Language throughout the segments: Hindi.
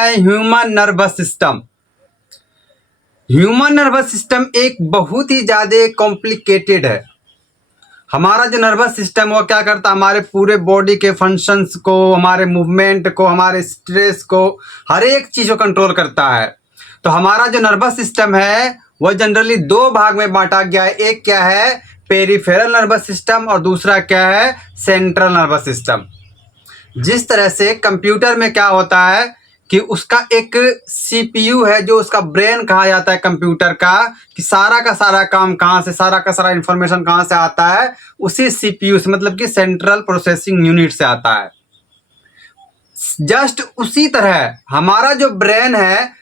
Human nervous system. Human nervous system एक बहुत ही ज़्यादा कॉम्प्लिकेटेड है। हमारा जो नर्वस सिस्टम वो क्या करता है, हमारे पूरे बॉडी के फंक्शंस को, हमारे मूवमेंट को, हमारे स्ट्रेस को, हर एक चीज़ को कंट्रोल करता है। तो हमारा जो नर्वस सिस्टम है वो जनरली दो भाग में बांटा गया है। एक क्या है, पेरिफेरल नर्वस सिस्टम, और दूसरा क्या है, सेंट्रल नर्वस सिस्टम। जिस तरह से कंप्यूटर में क्या होता है कि उसका एक सीपीयू है, जो उसका ब्रेन कहा जाता है कंप्यूटर का, कि सारा का सारा काम कहाँ से, सारा का सारा इंफॉर्मेशन कहाँ से आता है, उसी सीपीयू से, मतलब कि सेंट्रल प्रोसेसिंग यूनिट से आता है। जस्ट उसी तरह हमारा जो ब्रेन है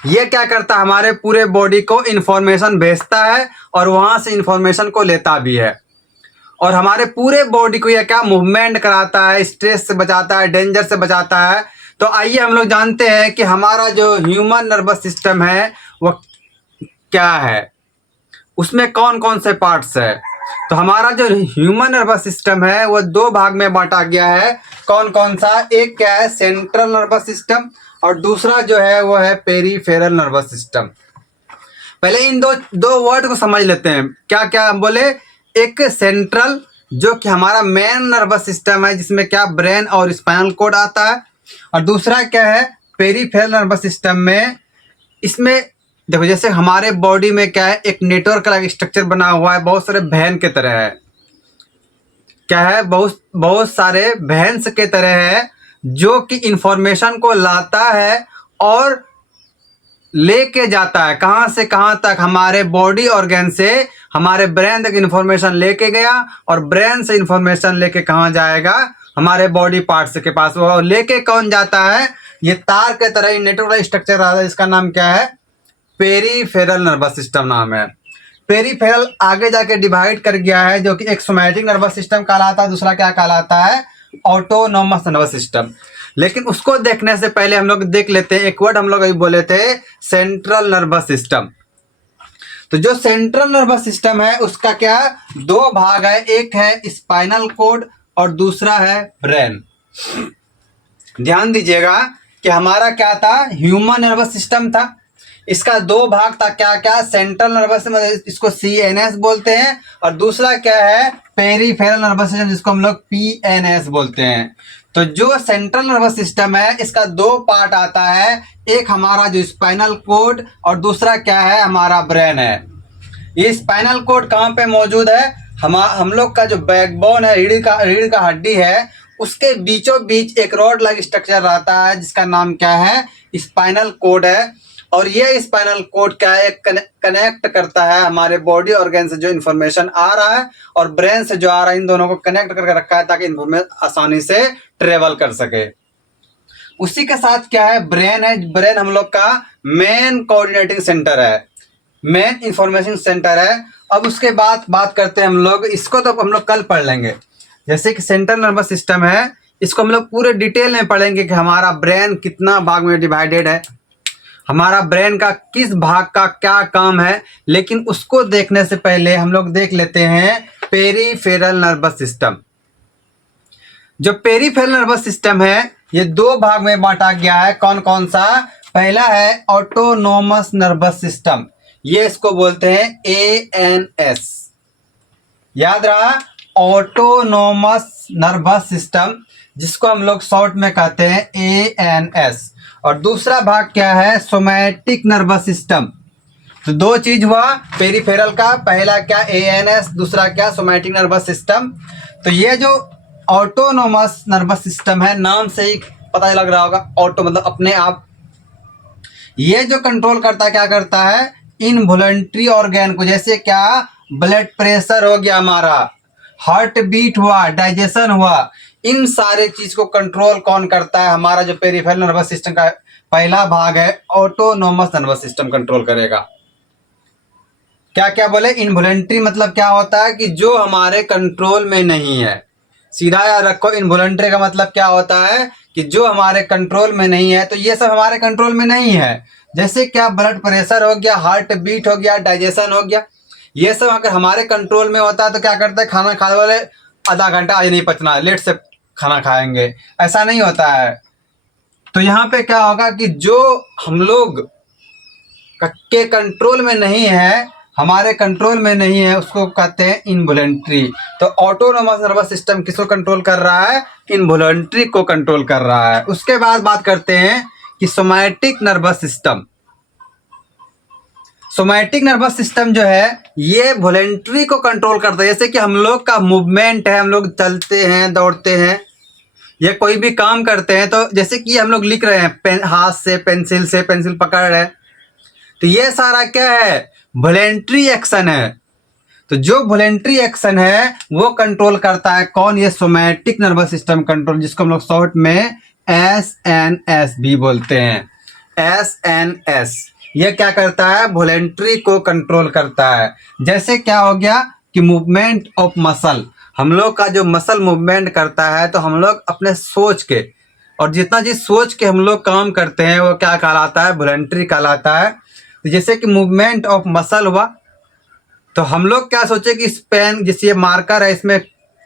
ये क्या करता है, हमारे पूरे बॉडी को इंफॉर्मेशन भेजता है और वहां से इंफॉर्मेशन को लेता भी है, और हमारे पूरे बॉडी को यह क्या मूवमेंट कराता है, स्ट्रेस से बचाता है, डेंजर से बचाता है। तो आइए हम लोग जानते हैं कि हमारा जो ह्यूमन नर्वस सिस्टम है वो क्या है, उसमें कौन कौन से पार्ट्स है। तो हमारा जो ह्यूमन नर्वस सिस्टम है वो दो भाग में बांटा गया है। कौन कौन सा, एक क्या है सेंट्रल नर्वस सिस्टम, और दूसरा जो है वो है पेरिफेरल नर्वस सिस्टम। पहले इन दो वर्ड को समझ लेते हैं। क्या क्या बोले, एक सेंट्रल जो कि हमारा मेन नर्वस सिस्टम है, जिसमें क्या ब्रेन और स्पाइनल कोड आता है, और दूसरा क्या है पेरिफेरल नर्वस सिस्टम में, इसमें देखो जैसे हमारे बॉडी में क्या है, एक नेटवर्क का स्ट्रक्चर बना हुआ है, बहुत सारे वैन के तरह है। क्या है, बहुत बहुत सारे वैन्स के तरह है, जो कि इंफॉर्मेशन को लाता है और लेके जाता है। कहाँ से कहाँ तक, हमारे बॉडी ऑर्गन से हमारे ब्रेन तक इंफॉर्मेशन लेके गया, और ब्रेन से इंफॉर्मेशन लेके कहाँ जाएगा, हमारे बॉडी पार्ट्स के पास। वो लेके कौन जाता है, ये तार के तरह नेटवर्क स्ट्रक्चर आता है, इसका नाम क्या है, पेरिफेरल नर्वस सिस्टम नाम है। पेरिफेरल आगे जाके डिवाइड कर गया है, जो कि एक सोमैटिक नर्वस सिस्टम कहलाता है, दूसरा क्या कहलाता है, ऑटोनोमस नर्वस सिस्टम। लेकिन उसको देखने से पहले हम लोग देख लेते हैं, एक वर्ड हम लोग अभी बोले थे, सेंट्रल नर्वस सिस्टम। तो जो सेंट्रल नर्वस सिस्टम है उसका क्या दो भाग है, एक है स्पाइनल कोड और दूसरा है ब्रेन। ध्यान दीजिएगा कि हमारा क्या था, ह्यूमन नर्वस सिस्टम था, इसका दो भाग था। क्या क्या, सेंट्रल नर्वस सिस्टम, इसको सीएनएस बोलते हैं, और दूसरा क्या है पेरिफेरल नर्वस सिस्टम, जिसको हम लोग पीएनएस बोलते हैं। तो जो सेंट्रल नर्वस सिस्टम है इसका दो पार्ट आता है, एक हमारा जो स्पाइनल कोड, और दूसरा क्या है हमारा ब्रेन है। ये स्पाइनल कोड कहाँ पे मौजूद है, हम लोग का जो बैकबोन है, रीढ़ का हड्डी है, उसके बीचों बीच एक रॉड लाइक स्ट्रक्चर रहता है, जिसका नाम क्या है, स्पाइनल कोड है। और ये स्पाइनल कोड क्या है, कनेक्ट करता है हमारे बॉडी ऑर्गन से जो इन्फॉर्मेशन आ रहा है और ब्रेन से जो आ रहा है, इन दोनों को कनेक्ट करके रखा है ताकि इन्फॉर्मेशन आसानी से ट्रेवल कर सके। उसी के साथ क्या है, ब्रेन है। ब्रेन हम लोग का मेन कोऑर्डिनेटिंग सेंटर है, मेन इंफॉर्मेशन सेंटर है। अब उसके बाद बात करते हैं हम लोग, इसको तो हम लोग कल पढ़ लेंगे। जैसे कि सेंट्रल नर्वस सिस्टम है, इसको हम लोग पूरे डिटेल में पढ़ेंगे कि हमारा ब्रेन कितना भाग में डिवाइडेड है, हमारा ब्रेन का किस भाग का क्या काम है। लेकिन उसको देखने से पहले हम लोग देख लेते हैं पेरिफेरल नर्वस सिस्टम। जो पेरिफेरल नर्वस सिस्टम है ये दो भाग में बांटा गया है। कौन कौन सा, पहला है ऑटोनोमस नर्वस सिस्टम, ये इसको बोलते हैं एएनएस। याद रहा, ऑटोनोमस नर्वस सिस्टम, जिसको हम लोग शॉर्ट में कहते हैं एएनएस। और दूसरा भाग क्या है, सोमैटिक नर्वस सिस्टम। तो दो चीज हुआ पेरिफेरल का, पहला क्या एएनएस, दूसरा क्या सोमैटिक नर्वस सिस्टम। तो ये जो ऑटोनोमस नर्वस सिस्टम है, नाम से ही पता लग रहा होगा, ऑटो मतलब अपने आप। ये जो कंट्रोल करता है, क्या करता है, इनवॉलंटरी ऑर्गन को, जैसे क्या ब्लड प्रेशर हो गया हमारा, हार्ट बीट हुआ, डाइजेशन हुआ, इन सारे चीज को कंट्रोल कौन करता है, हमारा जो पेरिफेरल नर्वस सिस्टम का पहला भाग है ऑटोनोमस नर्वस सिस्टम कंट्रोल करेगा। क्या क्या बोले, इनवॉलंटरी मतलब क्या होता है कि जो हमारे कंट्रोल में नहीं है। सीधा याद रखो, इनवॉलंटरी का मतलब क्या होता है कि जो हमारे कंट्रोल में नहीं है। तो ये सब हमारे कंट्रोल में नहीं है। जैसे क्या ब्लड प्रेशर हो गया, हार्ट बीट हो गया, डाइजेशन हो गया, ये सब अगर हमारे कंट्रोल में होता है तो क्या करते हैं, खाना खाने वाले आधा घंटा आज नहीं पचना, लेट से खाना खाएंगे, ऐसा नहीं होता है। तो यहाँ पे क्या होगा कि जो हम लोग के कंट्रोल में नहीं है, हमारे कंट्रोल में नहीं है, उसको कहते हैं इनवॉलेंट्री। तो ऑटोनोमस नर्वस सिस्टम किसको कंट्रोल कर रहा है? इनवॉलेंट्री को कंट्रोल कर रहा है। उसके बाद बात करते हैं कि somatic nervous system. Somatic nervous system जो है ये वॉलेंट्री को कंट्रोल करता है। जैसे कि हम लोग का मूवमेंट है, हम लोग चलते हैं, दौड़ते हैं या कोई भी काम करते हैं, तो जैसे कि हम लोग लिख रहे हैं हाथ से, पेंसिल पकड़ रहे हैं, तो ये सारा क्या है? वॉलेंट्री एक्शन है। तो जो वॉलेंट्री एक्शन है वो कंट्रोल करता है कौन? ये सोमैटिक नर्वस सिस्टम कंट्रोल, जिसको हम लोग शॉर्ट में SNS भी बोलते हैं। SNS ये क्या करता है? वॉलेंट्री को कंट्रोल करता है। जैसे क्या हो गया कि मूवमेंट ऑफ मसल, हम लोग का जो मसल मूवमेंट करता है, तो हम लोग अपने सोच के, और जितना चीज सोच के हम लोग काम करते हैं वो क्या कहलाता है? वॉलेंट्री कहलाता है। तो जैसे कि मूवमेंट ऑफ मसल हुआ, तो हम लोग क्या सोचे कि इस पेन, जिस ये मार्कर है, इसमें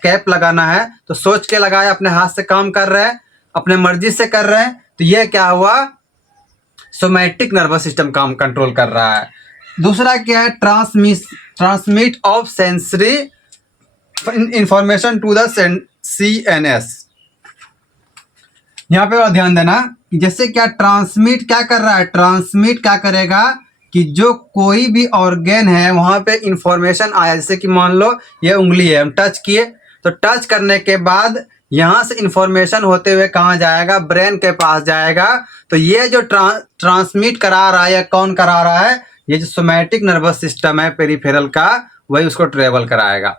कैप लगाना है, तो सोच के लगाया, अपने हाथ से काम कर रहे हैं, अपने मर्जी से कर रहे हैं, तो ये क्या हुआ? सोमैटिक नर्वस सिस्टम काम कंट्रोल कर रहा है। दूसरा क्या है? Transmit of sensory information to the CNS। यहाँ पे और ध्यान देना कि जैसे क्या ट्रांसमिट क्या कर रहा है? ट्रांसमिट क्या करेगा कि जो कोई भी ऑर्गेन है वहां पे इंफॉर्मेशन आया, जैसे कि मान लो ये उंगली है, हम टच किए, तो टच करने के बाद यहाँ से इंफॉर्मेशन होते हुए कहाँ जाएगा? ब्रेन के पास जाएगा। तो ये जो ट्रांसमिट करा रहा है, या कौन करा रहा है? ये जो सोमैटिक नर्वस सिस्टम है पेरिफेरल का, वही उसको ट्रेवल कराएगा।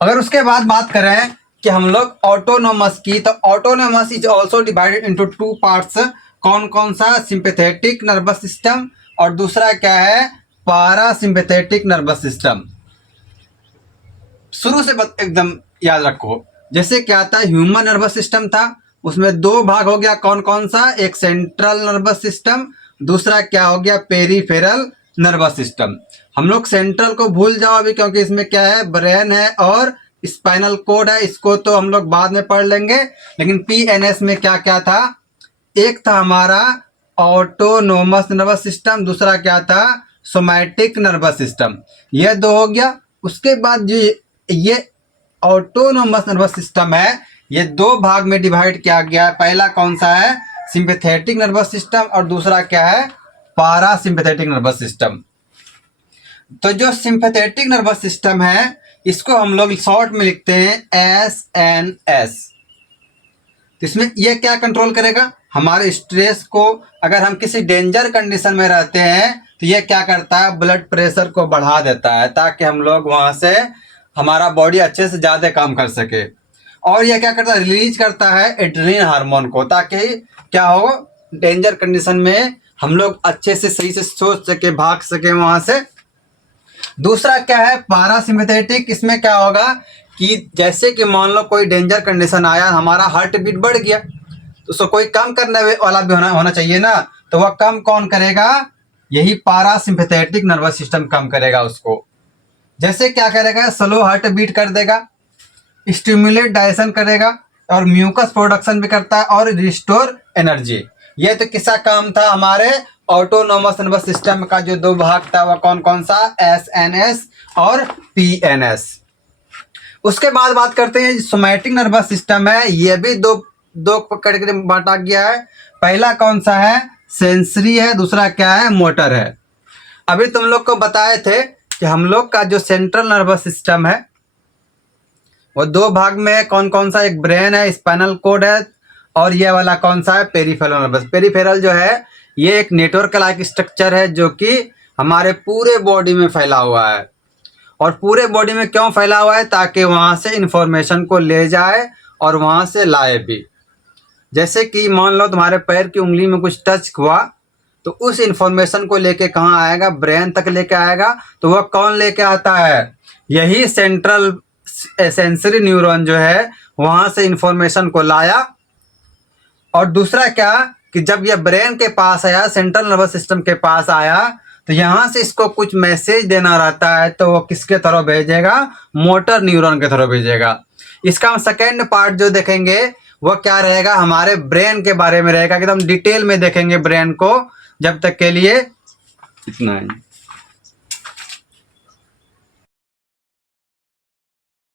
अगर उसके बाद बात करें कि हम लोग ऑटोनोमस की, तो autonomous is also divided into 2 parts. कौन कौन सा? सिंपैथेटिक नर्वस सिस्टम, और दूसरा क्या है? पारासिम्पैथेटिक नर्वस सिस्टम। शुरू से एकदम याद रखो। जैसे क्या था? ह्यूमन नर्वस सिस्टम था, उसमें 2 भाग हो गया। कौन कौन सा? एक सेंट्रल नर्वस सिस्टम, दूसरा क्या हो गया? Peripheral nervous system. हम लोग सेंट्रल को भूल जाओ अभी, क्योंकि इसमें क्या है? ब्रेन है और स्पाइनल कोड है, इसको तो हम लोग बाद में पढ़ लेंगे। लेकिन PNS में क्या क्या था? एक था हमारा ऑटोनोमस नर्वस सिस्टम, दूसरा क्या था? Somatic nervous system. ये 2 हो गया। उसके बाद जो ये ऑटोनोमस नर्वस सिस्टम है, ये 2 भाग में डिवाइड किया गया है। पहला कौन सा है? सिंपैथेटिक नर्वस सिस्टम, और दूसरा क्या है? पारासिम्पैथेटिक नर्वस सिस्टम। तो जो सिंपैथेटिक नर्वस सिस्टम है, इसको हम लोग शॉर्ट में लिखते हैं SNS। तो इसमें ये क्या कंट्रोल करेगा? हमारे स्ट्रेस को, अगर हम किसी डेंजर कंडीशन में रहते हैं तो ये क्या करता है? ब्लड प्रेशर को बढ़ा देता है, ताकि हम लोग वहां से, हमारा बॉडी अच्छे से ज्यादा काम कर सके। और ये क्या करता है? रिलीज करता है एड्रेनलिन हार्मोन को, ताकि क्या हो? डेंजर कंडीशन में हम लोग अच्छे से, सही से सोच सके, भाग सके वहां से। दूसरा क्या है? पारासिम्पैथेटिक। इसमें क्या होगा कि जैसे कि मान लो कोई डेंजर कंडीशन आया, हमारा हार्ट बीट बढ़ गया, तो उसको कोई कम करने वाला भी होना चाहिए ना। तो वह कम कौन करेगा? यही पारासिम्पैथेटिक नर्वस सिस्टम कम करेगा उसको। जैसे क्या करेगा? स्लो हार्ट बीट कर देगा, स्टिमुलेट डाइजेशन करेगा, और म्यूकस प्रोडक्शन भी करता है, और रिस्टोर एनर्जी। ये तो किसका काम था? हमारे ऑटोनोमस नर्वस सिस्टम का जो 2 भाग था, वह कौन कौन सा? SNS और PNS। उसके बाद बात करते हैं सोमैटिक नर्वस सिस्टम है, ये भी दो कैटेगरी में बांटा गया है। पहला कौन सा है? सेंसरी है, दूसरा क्या है? मोटर है। अभी तुम लोग को बताए थे कि हम लोग का जो सेंट्रल नर्वस सिस्टम है वो 2 भाग में है। कौन कौन सा? एक ब्रेन है, स्पाइनल कोड है, और ये वाला कौन सा है? Peripheral nervous. पेरिफेरल जो है ये एक नेटवर्क लाइक स्ट्रक्चर है, जो कि हमारे पूरे बॉडी में फैला हुआ है। और पूरे बॉडी में क्यों फैला हुआ है? ताकि वहां से इंफॉर्मेशन को ले जाए और वहां से लाए भी। जैसे कि मान लो तुम्हारे पैर की उंगली में कुछ टच हुआ, तो उस इंफॉर्मेशन को लेके कहाँ आएगा? ब्रेन तक लेके आएगा। तो वह कौन लेके आता है? यही सेंट्रल सेंसरी न्यूरॉन जो है, वहां से इंफॉर्मेशन को लाया। और दूसरा क्या कि जब यह ब्रेन के पास आया, सेंट्रल नर्वस सिस्टम के पास आया, तो यहां से इसको कुछ मैसेज देना रहता है, तो वो किसके थ्रू भेजेगा? मोटर न्यूरॉन के थ्रू भेजेगा। इसका हम सेकेंड पार्ट जो देखेंगे वो क्या रहेगा, हमारे ब्रेन के बारे में रहेगा, एकदम डिटेल में देखेंगे ब्रेन को। जब तक के लिए इतना ही।